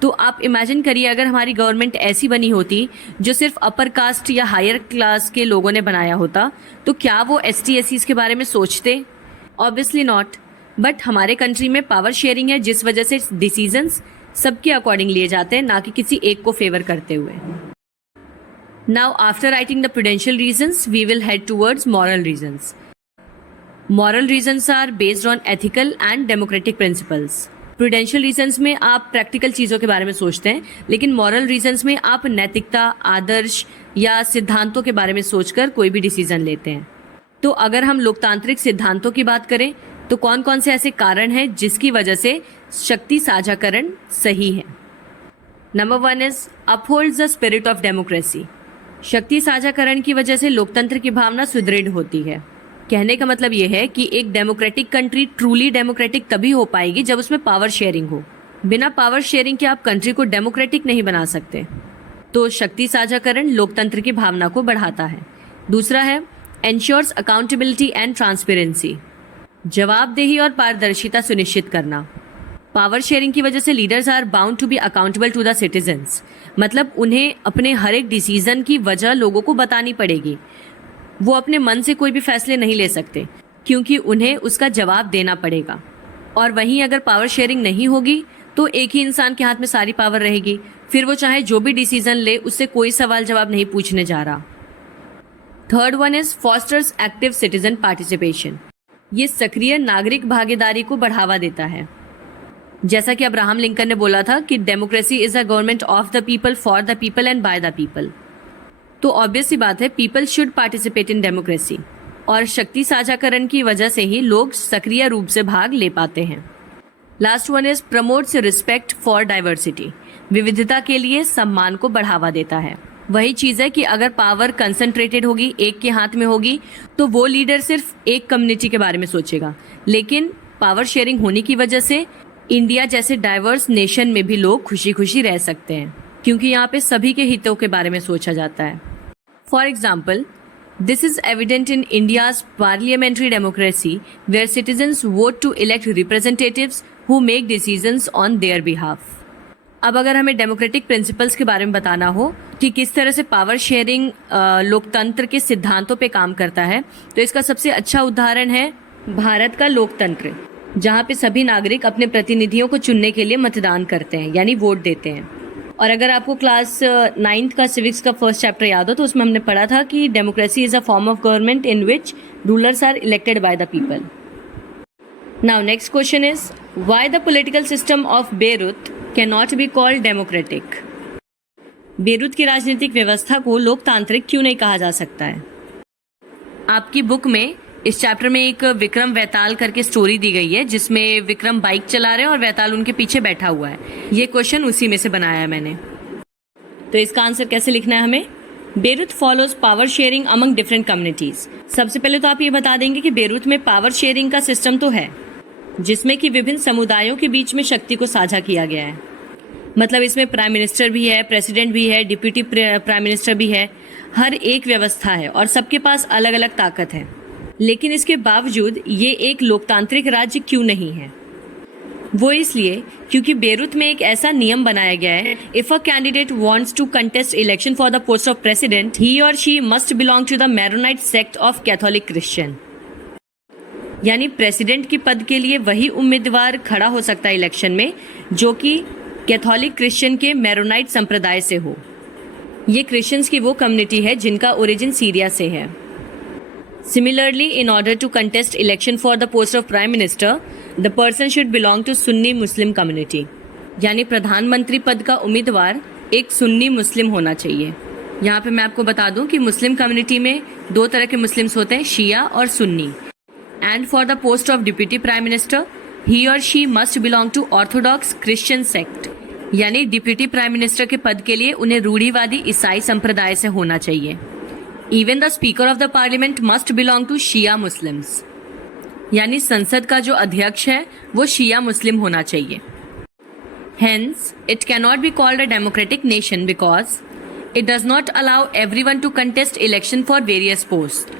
तो आप इमेजिन करिए अगर हमारी गवर्नमेंट ऐसी बनी होती जो सिर्फ अपर कास्ट या हायर क्लास के लोगों ने बनाया होता, तो क्या वो ST SCs के बारे में सोचते? Obviously not. बट हमारे कंट्री में पावर शेयरिंग है जिस वजह से डिसीजंस सबके अकॉर्डिंग लिए जाते हैं, ना कि किसी एक को फेवर करते हुए। Now, after writing the prudential reasons, we will head towards moral reasons. Moral reasons are based on ethical and democratic principles. Prudential reasons में आप प्रैक्टिकल चीज़ों के बारे में सोचते हैं, लेकिन moral reasons में आप नैतिकता, आदर्श या सिद्धांतों के बारे में सोचकर कोई भी डिसीजन लेते हैं। तो अगर हम लोकतांत्रिक सिद्धांतों की बात करें तो कौन कौन से ऐसे कारण हैं जिसकी वजह से शक्ति साझाकरण सही है? Number 1 is upholds the spirit of democracy. शक्ति साझाकरण की वजह से लोकतंत्र की भावना सुदृढ़ होती है। कहने का मतलब यह है कि एक डेमोक्रेटिक कंट्री ट्रूली डेमोक्रेटिक तभी हो पाएगी जब उसमें पावर शेयरिंग हो। बिना पावर शेयरिंग के आप कंट्री को डेमोक्रेटिक नहीं बना सकते। तो शक्ति साझाकरण लोकतंत्र की भावना को बढ़ाता है। दूसरा है एंश्योर्स अकाउंटेबिलिटी एंड ट्रांसपेरेंसी, जवाबदेही और पारदर्शिता सुनिश्चित करना। पावर शेयरिंग की वजह से leaders are bound to be accountable to the citizens, मतलब उन्हें अपने हर एक डिसीजन की वजह लोगों को बतानी पड़ेगी। वो अपने मन से कोई भी फैसले नहीं ले सकते क्योंकि उन्हें उसका जवाब देना पड़ेगा। और वहीं अगर पावर शेयरिंग नहीं होगी तो एक ही इंसान के हाथ में सारी पावर रहेगी, फिर वो चाहे जो भी डिसीजन ले उससे कोई सवाल जवाब नहीं पूछने जा रहा। Third one is fosters active citizen participation, ये सक्रिय नागरिक भागीदारी को बढ़ावा देता है। जैसा कि अब्राहम लिंकन ने बोला था कि democracy is a government of the people, for the people and bye the people. तो ऑब्वियस सी बात है, people should participate in democracy, और शक्ति साझाकरण की वजह से ही लोग सक्रिय रूप से भाग ले पाते हैं। Last one is promotes respect for diversity, विविधता के लिए सम्मान को बढ़ावा देता है। वही चीज है कि अगर पावर कंसंट्रेटेड होगी, एक के हाथ में होगी, तो वो लीडर सिर्फ एक कम्युनिटी के बारे में सोचेगा। लेकिन पावर शेयरिंग होने की वजह से इंडिया जैसे डाइवर्स नेशन में भी लोग खुशी खुशी रह सकते हैं, क्योंकि यहाँ पे सभी के हितों के बारे में सोचा जाता है। For example, this is evident in India's parliamentary democracy where citizens vote to elect representatives who make decisions on their behalf. अब अगर हमें डेमोक्रेटिक प्रिंसिपल्स के बारे में बताना हो कि किस तरह से पावर शेयरिंग लोकतंत्र के सिद्धांतों पे काम करता है, तो इसका सबसे अच्छा उदाहरण है भारत का लोकतंत्र, जहाँ पे सभी नागरिक अपने प्रतिनिधियों को चुनने के लिए मतदान करते हैं, यानी वोट देते हैं। और अगर आपको क्लास 9th का सिविक्स का फर्स्ट चैप्टर याद हो तो उसमें हमने पढ़ा था कि democracy is a form of government in which rulers are elected by the people. Now next question is why the political system of Beirut can not be called democratic. Beirut की राजनीतिक व्यवस्था को लोकतांत्रिक क्यों नहीं कहा जा सकता है। आपकी बुक में इस चैप्टर में एक विक्रम वैताल करके स्टोरी दी गई है, जिसमें विक्रम बाइक चला रहे हैं और वैताल उनके पीछे बैठा हुआ है। ये क्वेश्चन उसी में से बनाया है मैंने। तो इसका आंसर कैसे लिखना है हमें। Beirut follows power sharing among different communities. सबसे पहले तो आप ये बता देंगे कि बेरूत में पावर शेयरिंग का सिस्टम तो है, जिसमें कि विभिन्न समुदायों के बीच में शक्ति को साझा किया गया है। मतलब इसमें प्राइम मिनिस्टर भी है, प्रेसिडेंट भी है, डिप्यूटी प्राइम मिनिस्टर भी है, हर एक व्यवस्था है और सबके पास अलग अलग ताकत है। लेकिन इसके बावजूद ये एक लोकतांत्रिक राज्य क्यों नहीं है। वो इसलिए क्योंकि बेरूत में एक ऐसा नियम बनाया गया है, if a candidate wants to contest election for the post of president, he और she must belong to the Maronite sect of Catholic Christian. यानी प्रेसिडेंट की पद के लिए वही उम्मीदवार खड़ा हो सकता है इलेक्शन में जो कि कैथोलिक क्रिश्चियन के मैरोनाइट संप्रदाय से हो। ये क्रिश्चियंस की वो कम्युनिटी है जिनका ओरिजिन सीरिया से है। Similarly, in order to contest election for the post of Prime Minister, the person should belong to Sunni Muslim community. यानी प्रधानमंत्री पद का उम्मीदवार एक सुन्नी मुस्लिम होना चाहिए। यहाँ पे मैं आपको बता दूं कि मुस्लिम कम्युनिटी में दो तरह के मुस्लिम्स होते हैं, शिया और सुन्नी। And for the post of deputy prime minister, he और she must belong to Orthodox Christian sect. यानी डिप्यूटी प्राइम मिनिस्टर के पद के लिए उन्हें रूढ़िवादी ईसाई संप्रदाय से होना चाहिए। Even the Speaker of the Parliament must belong to Shia Muslims. यानी संसद का जो अध्यक्ष है वो शिया मुस्लिम होना चाहिए। Hence, it cannot be called a democratic nation because it does not allow everyone to contest election for various posts.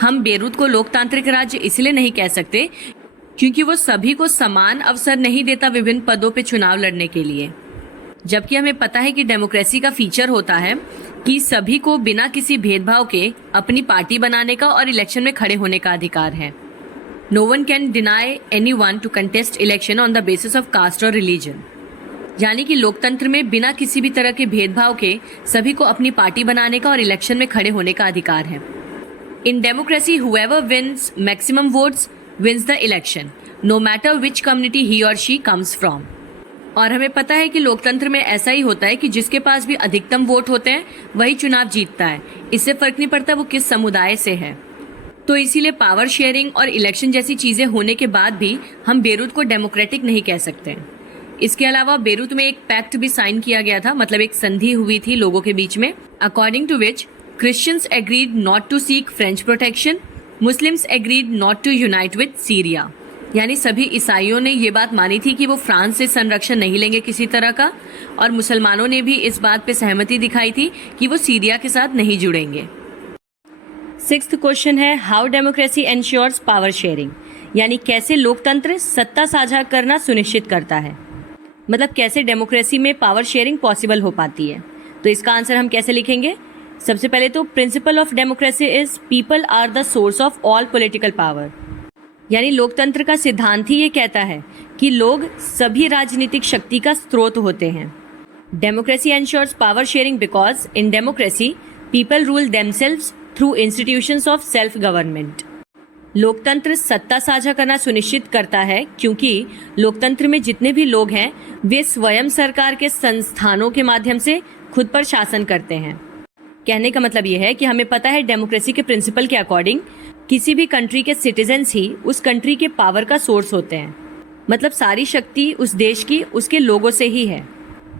हम बेरूत को लोकतांत्रिक राज्य इसलिए नहीं कह सकते क्योंकि वो सभी को समान अवसर नहीं देता विभिन्न पदों पे चुनाव लड़ने के लिए। जबकि हमें पता है कि डेमोक्रेसी का फीचर होता है कि सभी को बिना किसी भेदभाव के अपनी पार्टी बनाने का और इलेक्शन में खड़े होने का अधिकार है। No one can deny anyone to contest election on the basis of caste और रिलीजन। यानी कि लोकतंत्र में बिना किसी भी तरह के भेदभाव के सभी को अपनी पार्टी बनाने का और इलेक्शन में खड़े होने का अधिकार है। In democracy whoever wins maximum votes wins the election, no matter which community he और शी कम्स फ्रॉम। और हमें पता है कि लोकतंत्र में ऐसा ही होता है कि जिसके पास भी अधिकतम वोट होते हैं वही चुनाव जीतता है। इससे फर्क नहीं पड़ता वो किस समुदाय से है। तो इसीलिए पावर शेयरिंग और इलेक्शन जैसी चीजें होने के बाद भी हम बेरूत को डेमोक्रेटिक नहीं कह सकते। इसके अलावा बेरूत में एक पैक्ट भी साइन किया गया था, मतलब एक संधि हुई थी लोगों के बीच में, according to which Christians agreed not to seek French protection, Muslims agreed not to unite with Syria. यानी सभी ईसाइयों ने ये बात मानी थी कि वो फ्रांस से संरक्षण नहीं लेंगे किसी तरह का, और मुसलमानों ने भी इस बात पे सहमति दिखाई थी कि वो सीरिया के साथ नहीं जुड़ेंगे। 6th क्वेश्चन है, how democracy ensures power sharing, यानी कैसे लोकतंत्र सत्ता साझा करना सुनिश्चित करता है। मतलब कैसे डेमोक्रेसी में पावर शेयरिंग पॉसिबल हो पाती है। तो इसका आंसर हम कैसे लिखेंगे। सबसे पहले तो principle of democracy is people are the source of all political power, यानी लोकतंत्र का सिद्धांत ही ये कहता है कि लोग सभी राजनीतिक शक्ति का स्रोत होते हैं। Democracy ensures power sharing because in democracy people rule themselves through institutions of self government. लोकतंत्र सत्ता साझा करना सुनिश्चित करता है क्योंकि लोकतंत्र में जितने भी लोग हैं वे स्वयं सरकार के संस्थानों के माध्यम से खुद पर शासन करते हैं। कहने का मतलब ये है कि हमें पता है डेमोक्रेसी के प्रिंसिपल के अकॉर्डिंग किसी भी कंट्री के सिटीजन्स ही उस कंट्री के पावर का सोर्स होते हैं। मतलब सारी शक्ति उस देश की उसके लोगों से ही है।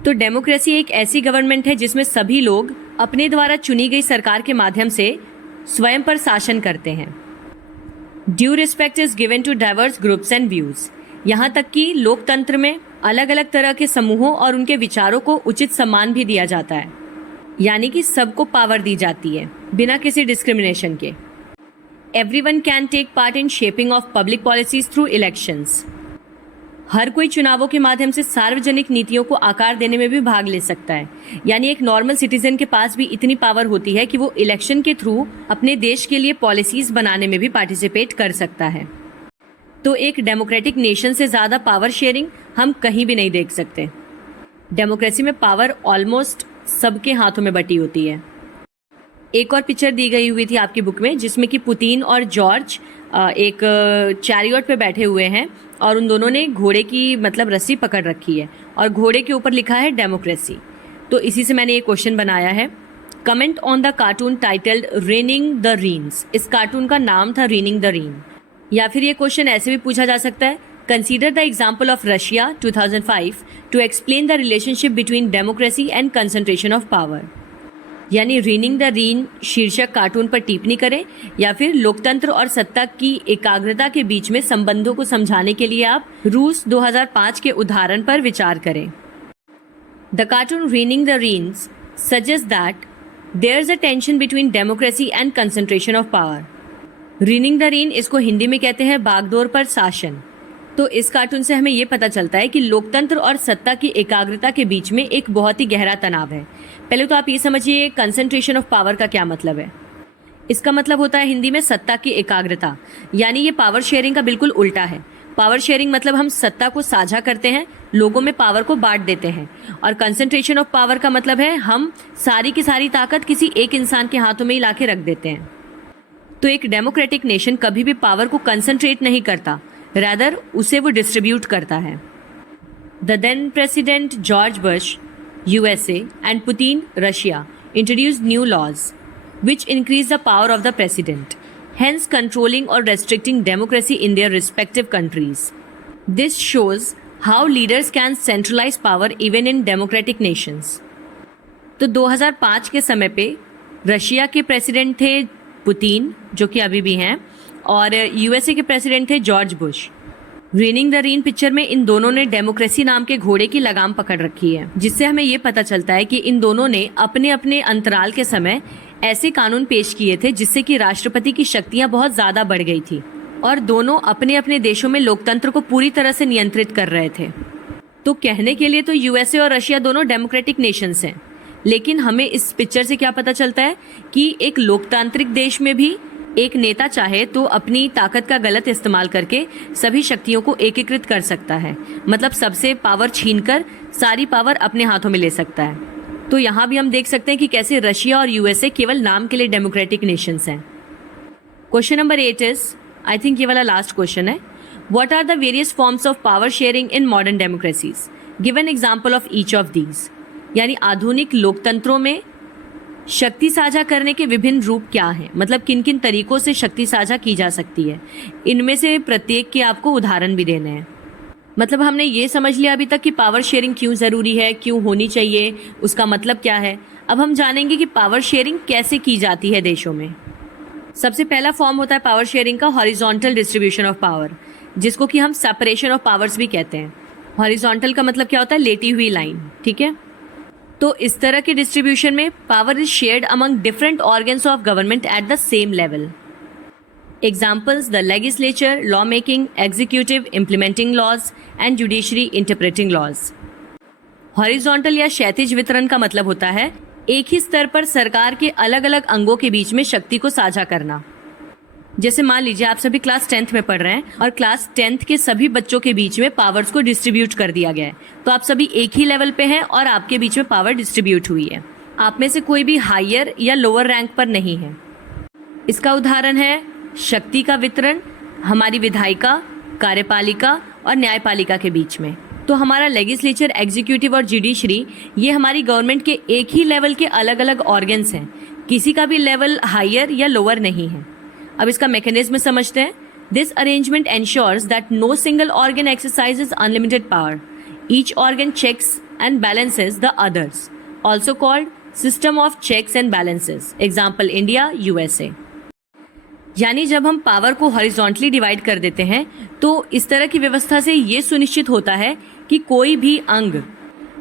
तो डेमोक्रेसी एक ऐसी गवर्नमेंट है जिसमें सभी लोग अपने द्वारा चुनी गई सरकार के माध्यम से स्वयं पर शासन करते हैं। Due respect is given to diverse groups and views, यहाँ तक कि लोकतंत्र में अलग अलग तरह के समूहों और उनके विचारों को उचित सम्मान भी दिया जाता है, यानी कि सबको पावर दी जाती है बिना किसी डिस्क्रिमिनेशन के। Everyone can take part in shaping of public policies through elections. हर कोई चुनावों के माध्यम से सार्वजनिक नीतियों को आकार देने में भी भाग ले सकता है, यानी एक नॉर्मल सिटीजन के पास भी इतनी पावर होती है कि वो इलेक्शन के थ्रू अपने देश के लिए पॉलिसीज बनाने में भी पार्टिसिपेट कर सकता है। तो एक डेमोक्रेटिक नेशन से ज़्यादा पावर शेयरिंग हम कहीं भी नहीं देख सकते। डेमोक्रेसी में पावर ऑलमोस्ट सबके हाथों में बटी होती है। एक और पिक्चर दी गई हुई थी आपकी बुक में जिसमें कि पुतिन और जॉर्ज एक चैरियट पे बैठे हुए हैं और उन दोनों ने घोड़े की मतलब रस्सी पकड़ रखी है और घोड़े के ऊपर लिखा है डेमोक्रेसी। तो इसी से मैंने ये क्वेश्चन बनाया है। Comment on the cartoon titled raining the reigns. इस कार्टून का नाम था रेनिंग द रीन। या फिर ये क्वेश्चन ऐसे भी पूछा जा सकता है, consider the example of Russia 2005 to explain the relationship between democracy and concentration of power. यानी रीनिंग द रीन शीर्षक कार्टून पर टिप्पणी करें या फिर लोकतंत्र और सत्ता की एकाग्रता के बीच में संबंधों को समझाने के लिए आप रूस 2005 के उदाहरण पर विचार करें। The cartoon reining the reins suggest that there is a tension between democracy and concentration of power. Reining the rein इसको हिंदी में कहते हैं बागडोर पर शासन। तो इस कार्टून से हमें ये पता चलता है कि लोकतंत्र और सत्ता की एकाग्रता के बीच में एक बहुत ही गहरा तनाव है। पहले तो आप ये समझिए कंसंट्रेशन ऑफ पावर का क्या मतलब है। इसका मतलब होता है हिंदी में सत्ता की एकाग्रता, यानी ये पावर शेयरिंग का बिल्कुल उल्टा है। पावर शेयरिंग मतलब हम सत्ता को साझा करते हैं, लोगों में पावर को बांट देते हैं। और कंसंट्रेशन ऑफ पावर का मतलब है हम सारी की सारी ताकत किसी एक इंसान के हाथों में ही लाके रख देते हैं। तो एक डेमोक्रेटिक नेशन कभी भी पावर को कंसंट्रेट नहीं करता, रादर उसे वो डिस्ट्रीब्यूट करता है। The then president George Bush USA and Putin Russia introduced new laws which increase the power of the president, hence controlling or restricting democracy in their respective countries. This shows how leaders can centralize power even in democratic nations. तो 2005 के समय पे Russia के president थे Putin, जो कि अभी भी हैं, और USA के प्रेसिडेंट थे George Bush. Reining the rein picture में इन दोनों ने डेमोक्रेसी नाम के घोड़े की लगाम पकड़ रखी है, जिससे हमें ये पता चलता है कि इन दोनों ने अपने अपने अंतराल के समय ऐसे कानून पेश किए थे जिससे कि राष्ट्रपति की शक्तियां बहुत ज्यादा बढ़ गई थी और दोनों अपने अपने देशों में लोकतंत्र को पूरी तरह से नियंत्रित कर रहे थे। तो कहने के लिए तो USA और रशिया दोनों डेमोक्रेटिक नेशंस हैं, लेकिन हमें इस पिक्चर से क्या पता चलता है कि एक लोकतांत्रिक देश में भी एक नेता चाहे तो अपनी ताकत का गलत इस्तेमाल करके सभी शक्तियों को एकीकृत कर सकता है, मतलब सबसे पावर छीनकर सारी पावर अपने हाथों में ले सकता है। तो यहाँ भी हम देख सकते हैं कि कैसे रशिया और USA केवल नाम के लिए डेमोक्रेटिक नेशंस हैं। Question number 8 is, I think ये वाला लास्ट क्वेश्चन है, what are the various forms of power sharing in modern democracies, give an example of each of these. यानी आधुनिक लोकतंत्रों में शक्ति साझा करने के विभिन्न रूप क्या हैं, मतलब किन किन तरीकों से शक्ति साझा की जा सकती है। इनमें से प्रत्येक के आपको उदाहरण भी देने हैं। मतलब हमने ये समझ लिया अभी तक कि पावर शेयरिंग क्यों ज़रूरी है, क्यों होनी चाहिए, उसका मतलब क्या है। अब हम जानेंगे कि पावर शेयरिंग कैसे की जाती है देशों में। सबसे पहला फॉर्म होता है पावर शेयरिंग का हॉरिजॉन्टल डिस्ट्रीब्यूशन ऑफ पावर, जिसको कि हम सेपरेशन ऑफ पावर्स भी कहते हैं। हॉरिजॉन्टल का मतलब क्या होता है? लेटी हुई लाइन, ठीक है। तो इस तरह के डिस्ट्रीब्यूशन में power is shared among different organs of government at the same level. Examples: the legislature, law making, executive, implementing laws and judiciary interpreting laws. Horizontal या क्षैतिज वितरण का मतलब होता है एक ही स्तर पर सरकार के अलग अलग अंगों के बीच में शक्ति को साझा करना। जैसे मान लीजिए आप सभी क्लास 10th में पढ़ रहे हैं और क्लास 10th के सभी बच्चों के बीच में पावर्स को डिस्ट्रीब्यूट कर दिया गया है, तो आप सभी एक ही लेवल पे हैं और आपके बीच में पावर डिस्ट्रीब्यूट हुई है। आप में से कोई भी हायर या लोअर रैंक पर नहीं है। इसका उदाहरण है शक्ति का वितरण हमारी विधायिका, कार्यपालिका और न्यायपालिका के बीच में। तो हमारा लेजिस्लेचर, एग्जीक्यूटिव और जुडिशरी ये हमारी गवर्नमेंट के एक ही लेवल के अलग अलग ऑर्गन्स हैं, किसी का भी लेवल हायर या लोअर नहीं है। अब इसका मैकेनिज्म समझते हैं। This arrangement ensures that no single organ exercises unlimited power. Each organ checks and balances the others, also called system of checks and balances. Example India, USA. यानी जब हम पावर को हॉरिजॉन्टली डिवाइड कर देते हैं तो इस तरह की व्यवस्था से ये सुनिश्चित होता है कि कोई भी अंग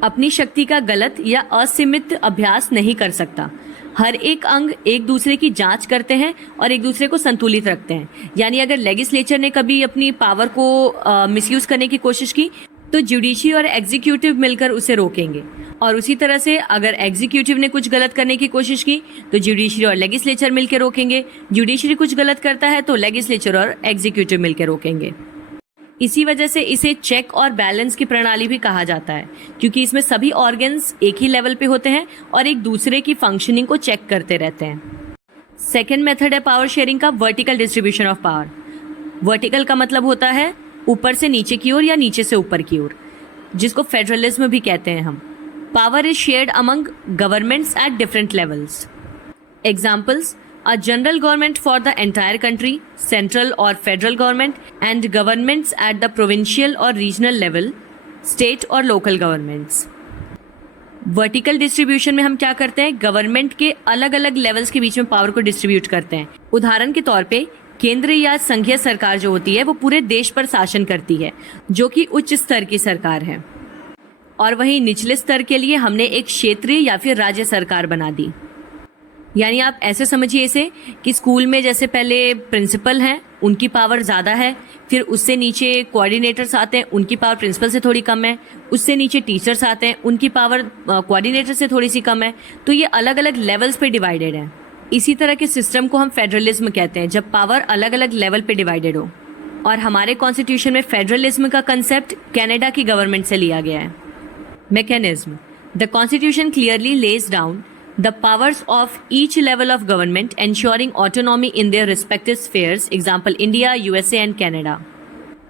अपनी शक्ति का गलत या असीमित अभ्यास नहीं कर सकता। हर एक अंग एक दूसरे की जांच करते हैं और एक दूसरे को संतुलित रखते हैं। यानी अगर लेजिस्लेचर ने कभी अपनी पावर को मिसयूज करने की कोशिश की तो जुडिशरी और एग्जीक्यूटिव मिलकर उसे रोकेंगे, और उसी तरह से अगर एग्जीक्यूटिव ने कुछ गलत करने की कोशिश की तो जुडिशरी और लेजिस्लेचर मिलकर रोकेंगे। जुडिशरी कुछ गलत करता है तो लेजिस्लेचर और एग्जीक्यूटिव मिलकर रोकेंगे। इसी वजह से इसे चेक और बैलेंस की प्रणाली भी कहा जाता है, क्योंकि इसमें सभी ऑर्गन्स एक ही लेवल पे होते हैं और एक दूसरे की फंक्शनिंग को चेक करते रहते हैं। सेकेंड मेथड है पावर शेयरिंग का vertical distribution of power. Vertical का मतलब होता है ऊपर से नीचे की ओर या नीचे से ऊपर की ओर, जिसको फेडरलिज्म भी कहते हैं हम। Power is shared among governments at different levels. Examples: a general government for the entire country, central or federal government, and governments at the provincial or regional level, state or local governments. Vertical distribution में हम क्या करते हैं? Government के अलग अलग levels के बीच में पावर को डिस्ट्रीब्यूट करते हैं। उदाहरण के तौर पे केंद्र या संघीय सरकार जो होती है वो पूरे देश पर शासन करती है, जो कि उच्च स्तर की सरकार है, और वहीं निचले स्तर के लिए हमने एक क्षेत्रीय या फिर राज्य सरकार बना दी। यानी आप ऐसे समझिए इसे कि स्कूल में जैसे पहले प्रिंसिपल हैं, उनकी पावर ज़्यादा है, फिर उससे नीचे कोऑर्डिनेटर्स आते हैं, उनकी पावर प्रिंसिपल से थोड़ी कम है, उससे नीचे टीचर्स आते हैं, उनकी पावर कोऑर्डिनेटर से थोड़ी सी कम है। तो ये अलग अलग लेवल्स पे डिवाइडेड है। इसी तरह के सिस्टम को हम फेडरलिज्म कहते हैं, जब पावर अलग अलग लेवल पे डिवाइडेड हो। और हमारे कॉन्स्टिट्यूशन में फेडरलिज्म का कंसेप्ट कनाडा की गवर्नमेंट से लिया गया है। Mechanism: the constitution clearly lays down the powers of each level of government, ensuring autonomy in their respective spheres. Example India, USA and Canada.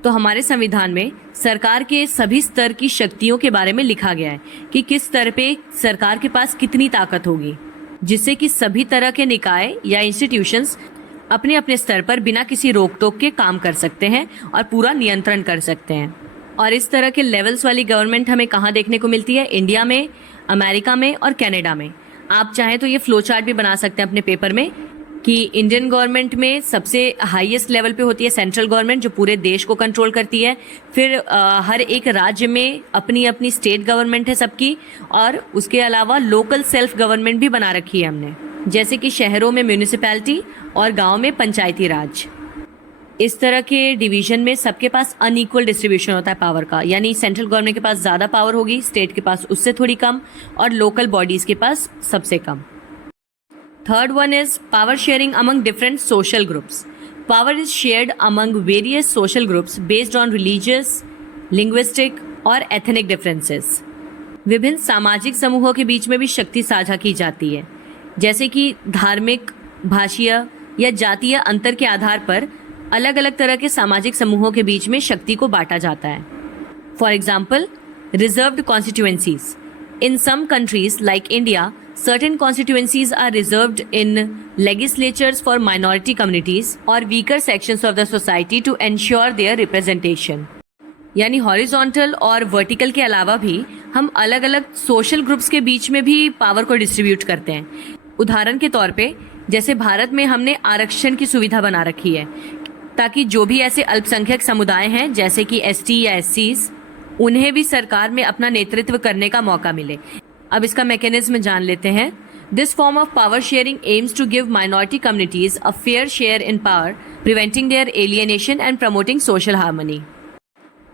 तो हमारे संविधान में सरकार के सभी स्तर की शक्तियों के बारे में लिखा गया है कि किस स्तर पे सरकार के पास कितनी ताकत होगी, जिससे कि सभी तरह के निकाय या इंस्टीट्यूशंस अपने अपने स्तर पर बिना किसी रोक टोक के काम कर सकते हैं और पूरा नियंत्रण कर सकते हैं। और इस तरह के लेवल्स वाली गवर्नमेंट हमें कहाँ देखने को मिलती है? इंडिया में, अमेरिका में और कनाडा में। आप चाहें तो ये फ्लो चार्ट भी बना सकते हैं अपने पेपर में कि इंडियन गवर्नमेंट में सबसे हाईएस्ट लेवल पे होती है सेंट्रल गवर्नमेंट, जो पूरे देश को कंट्रोल करती है। फिर हर एक राज्य में अपनी अपनी स्टेट गवर्नमेंट है सबकी, और उसके अलावा लोकल सेल्फ गवर्नमेंट भी बना रखी है हमने, जैसे कि शहरों में म्यूनिसिपैलिटी और गाँव में पंचायती राज। इस तरह के डिवीजन में सबके पास अनइक्वल डिस्ट्रीब्यूशन होता है पावर का, यानी सेंट्रल गवर्नमेंट के पास ज़्यादा पावर होगी, स्टेट के पास उससे थोड़ी कम, और लोकल बॉडीज़ के पास सबसे कम। Third one is power sharing among different social groups. Power is shared among various social groups based on religious, linguistic और एथनिक डिफरेंसेस। विभिन्न सामाजिक समूहों के बीच में भी शक्ति साझा की जाती है, जैसे कि धार्मिक, भाषीय या जातीय अंतर के आधार पर अलग अलग तरह के सामाजिक समूहों के बीच में शक्ति को बांटा जाता है। For example, reserved constituencies. In some countries like India, certain constituencies are reserved in legislatures for minority communities or weaker sections of the society to ensure their representation. यानी हॉरिजॉन्टल और वर्टिकल के अलावा भी हम अलग अलग सोशल ग्रुप्स के बीच में भी पावर को डिस्ट्रीब्यूट करते हैं। उदाहरण के तौर पे जैसे भारत में हमने आरक्षण की सुविधा बना रखी है ताकि जो भी ऐसे अल्पसंख्यक समुदाय हैं जैसे कि एसटी या एससीज, उन्हें भी सरकार में अपना नेतृत्व करने का मौका मिले। अब इसका मैकेनिज्म जान लेते हैं। This form of power sharing aims to give minority communities a fair share in power, preventing their alienation and promoting social harmony.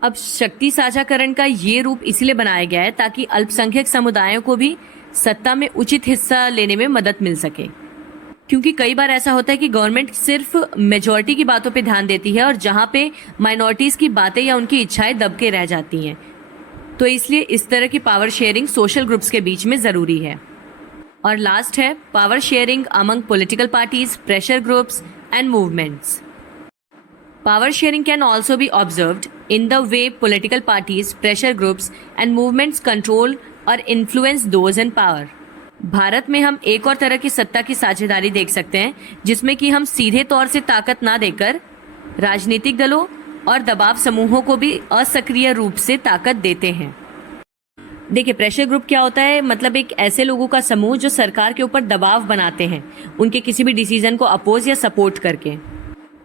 अब शक्ति साझाकरण का ये रूप इसलिए बनाया गया है ताकि अल्पसंख्यक समुदायों को भी सत्ता में उचित हिस्सा लेने में मदद मिल सके, क्योंकि कई बार ऐसा होता है कि गवर्नमेंट सिर्फ मेजॉरिटी की बातों पे ध्यान देती है और जहां पे माइनॉरिटीज की बातें या उनकी इच्छाएं दब के रह जाती हैं। तो इसलिए इस तरह की पावर शेयरिंग सोशल ग्रुप्स के बीच में जरूरी है। और लास्ट है power sharing among political parties, pressure groups and movements. Power sharing can also be observed in the way political parties, pressure groups and movements control or influence those in power. Bharat में हम एक और तरह की सत्ता की साझेदारी देख सकते हैं जिसमें कि हम सीधे तौर से ताकत ना देकर राजनीतिक दलों और दबाव समूहों को भी असक्रिय रूप से ताकत देते हैं। देखिए, प्रेशर ग्रुप क्या होता है? मतलब एक ऐसे लोगों का समूह जो सरकार के ऊपर दबाव बनाते हैं उनके किसी भी डिसीजन को अपोज या सपोर्ट करके।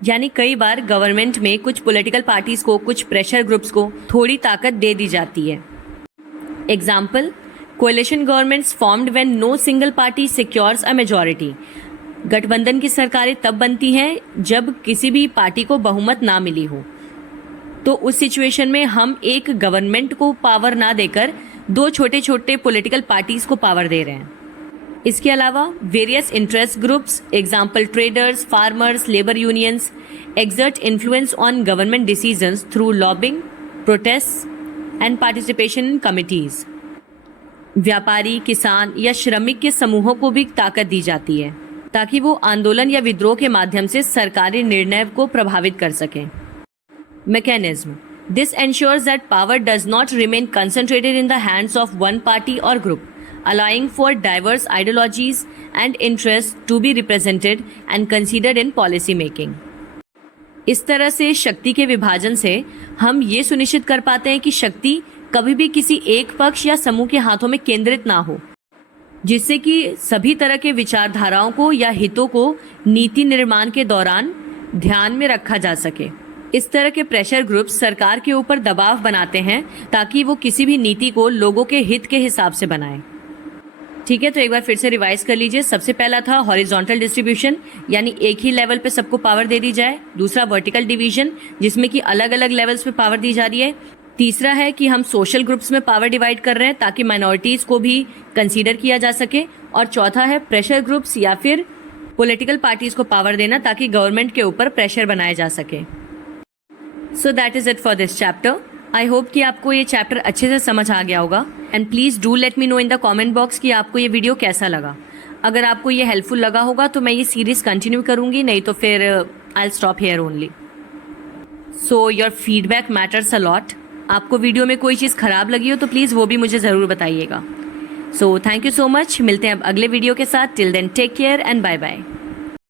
यानी कई बार गवर्नमेंट में कुछ पॉलिटिकल पार्टीज को, कुछ प्रेशर ग्रुप्स को थोड़ी ताकत दे दी जाती है। Example, coalition governments formed when no single party secures a majority. गठबंधन की सरकारें तब बनती हैं जब किसी भी पार्टी को बहुमत ना मिली हो। तो उस सिचुएशन में हम एक गवर्नमेंट को पावर ना देकर दो छोटे छोटे पॉलिटिकल पार्टीज को पावर दे रहे हैं। इसके अलावा various interest groups, example traders, farmers, labour unions, exert influence on government decisions through lobbying, protests and participation in committees. व्यापारी, किसान या श्रमिक के समूहों को भी ताकत दी जाती है ताकि वो आंदोलन या विद्रोह के माध्यम से सरकारी निर्णय को प्रभावित कर सकें। Mechanism. This ensures that power does not remain concentrated in the hands of one party or group, allowing for diverse ideologies and interests to be represented and considered in policy making. इस तरह से शक्ति के विभाजन से हम ये सुनिश्चित कर पाते हैं कि शक्ति कभी भी किसी एक पक्ष या समूह के हाथों में केंद्रित ना हो, जिससे कि सभी तरह के विचारधाराओं को या हितों को नीति निर्माण के दौरान ध्यान में रखा जा सके। इस तरह के प्रेशर ग्रुप्स सरकार के ऊपर दबाव बनाते हैं ताकि वो किसी भी नीति को लोगों के हित के हिसाब से बनाए। ठीक है, तो एक बार फिर से रिवाइज कर लीजिए। सबसे पहला था हॉरिजॉन्टल डिस्ट्रीब्यूशन, यानी एक ही लेवल पे सबको पावर दे दी जाए। दूसरा वर्टिकल डिवीजन, जिसमें कि अलग अलग लेवल्स पे पावर दी जा रही है। तीसरा है कि हम सोशल ग्रुप्स में पावर डिवाइड कर रहे हैं ताकि माइनॉरिटीज को भी कंसीडर किया जा सके। और चौथा है प्रेशर ग्रुप्स या फिर पॉलिटिकल पार्टीज को पावर देना ताकि गवर्नमेंट के ऊपर प्रेशर बनाया जा सके। So that is it for this chapter. I hope कि आपको ये चैप्टर अच्छे से समझ आ गया होगा। And please do let me know in the comment box कि आपको ये वीडियो कैसा लगा। अगर आपको ये हेल्पफुल लगा होगा तो मैं ये सीरीज कंटिन्यू करूंगी, नहीं तो फिर I will stop here only. So your feedback matters a lot. आपको वीडियो में कोई चीज़ खराब लगी हो तो प्लीज़ वो भी मुझे ज़रूर बताइएगा। So thank you so much. मिलते हैं अब अगले वीडियो के साथ। Till then take care and bye bye.